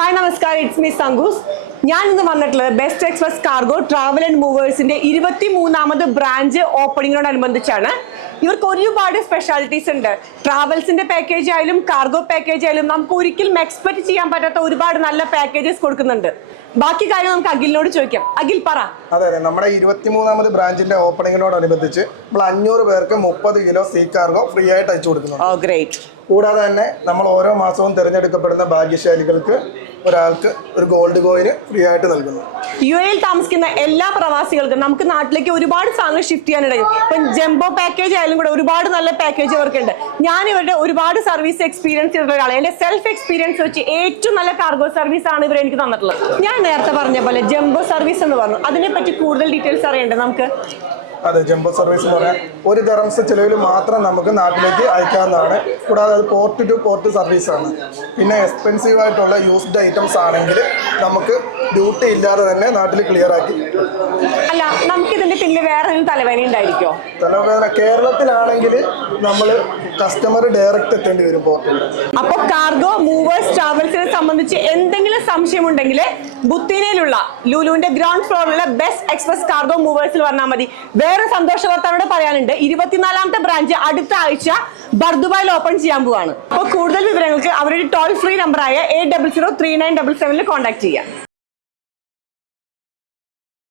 Hi നമസ്കാരം, it's me സംഗൂസ്. ഞാൻ ഇന്ന് വന്നിട്ടുള്ളത് best express cargo travel and മൂവേഴ്സിന്റെ 23ാമത് ബ്രാഞ്ച് ഓപ്പണിങ്ങിനോടനുബന്ധിച്ചാണ്. ഇവർക്ക് ഒരുപാട് സ്പെഷ്യാലിറ്റീസ് ഉണ്ട്. ട്രാവൽസിന്റെ പാക്കേജ് ആയാലും കാർഗോ പാക്കേജ് ആയാലും നമുക്ക് ഒരിക്കലും എക്സ്പെക്ട് ചെയ്യാൻ പറ്റാത്ത ഒരുപാട് നല്ല പാക്കേജസ് കൊടുക്കുന്നുണ്ട്. ബാക്കി കാര്യം നമുക്ക് അഖിലിനോട് ചോദിക്കാം. അഖിൽ പറ. അതെ, നമ്മുടെ 23ാമത് ബ്രാഞ്ചിന്റെ ഓപ്പണിങ്ങിനോടനുബന്ധിച്ച് നമ്മൾ 500 പേർക്ക് 30 കിലോ സീ കാർഗോ ഫ്രീ ആയിട്ട് അയച്ചു കൊടുക്കുന്നു. കൂടാതെ തന്നെ നമ്മൾ ഓരോ മാസവും തിരഞ്ഞെടുക്കപ്പെടുന്ന ഭാഗ്യശാലികൾക്ക് ഒരാൾക്ക് ഒരു ഗോൾഡ് കോയിന് ഫ്രീ ആയിട്ട് നൽകുന്നു. UAE താമസിക്കുന്ന എല്ലാ പ്രവാസികൾക്കും നമുക്ക് നാട്ടിലേക്ക് ഒരുപാട് സാധനങ്ങൾ ഷിഫ്റ്റ് ചെയ്യാനിടയും. ഇപ്പം ജംബോ പാക്കേജ് ആയാലും കൂടെ ഒരുപാട് നല്ല പാക്കേജ് അവർക്കുണ്ട്. ഞാൻ ഇവരുടെ ഒരുപാട് സർവീസ് എക്സ്പീരിയൻസ് ചെയ്ത ഒരാളെ എൻ്റെ സെൽഫ് എക്സ്പീരിയൻസ് വെച്ച് ഏറ്റവും നല്ല കാർഗോ സർവീസ് ആണ് ഇവർ എനിക്ക് തന്നിട്ടുള്ളത്. ഞാൻ നേരത്തെ പറഞ്ഞ പോലെ ജംബോ സർവീസ് എന്ന് പറഞ്ഞു, അതിനെപ്പറ്റി കൂടുതൽ ഡീറ്റെയിൽസ് അറിയണ്ടേ നമുക്ക്? അതെ, ജംബോ സർവീസ് എന്ന് പറഞ്ഞാൽ ഒരു ദറംസ് ചിലവിൽ മാത്രം നമുക്ക് നാട്ടിലേക്ക് അയക്കാവുന്നതാണ്. കൂടാതെ അത് പോർട്ട് ടു പോർട്ട് സർവീസ് ആണ്. പിന്നെ എക്സ്പെൻസീവ് ആയിട്ടുള്ള യൂസ്ഡ് ഐറ്റംസ് ആണെങ്കിൽ നമുക്ക് ഡ്യൂട്ടി ഇല്ലാതെ തന്നെ നാട്ടിൽ ക്ലിയർ ആക്കി. അല്ല, നമുക്ക് ഇതിന്റെ പിന്നെ വേറെ തലവേദന ഉണ്ടായിരിക്കോ? തലവേദന കേരളത്തിലാണെങ്കിൽ നമ്മൾ കസ്റ്റമർ ഡയറക്റ്റ് എത്തേണ്ടി വരും പോർട്ടിൽ. അപ്പൊ കാർഗോ മൂവേഴ്സ് ട്രാവൽസിനെ സംബന്ധിച്ച് എന്തെങ്കിലും സംശയം ഉണ്ടെങ്കിൽ ബുത്തീനയിലുള്ള ലുലുവിന്റെ ഗ്രൗണ്ട് ഫ്ലോറിലുള്ള ബെസ്റ്റ് എക്സ്പ്രസ് കാർഗോ മൂവേഴ്സിൽ വന്നാൽ മതി. വേറെ സന്തോഷ വാർത്തയോടെ പറയാനുണ്ട്, 24ാമത്തെ ബ്രാഞ്ച് അടുത്ത ആഴ്ച ബർദുബായിൽ ഓപ്പൺ ചെയ്യാൻ പോവാണ്. അപ്പോൾ കൂടുതൽ വിവരങ്ങൾക്ക് അവരുടെ ടോൾ ഫ്രീ നമ്പറായ 80039777 കോൺടാക്ട് ചെയ്യാം.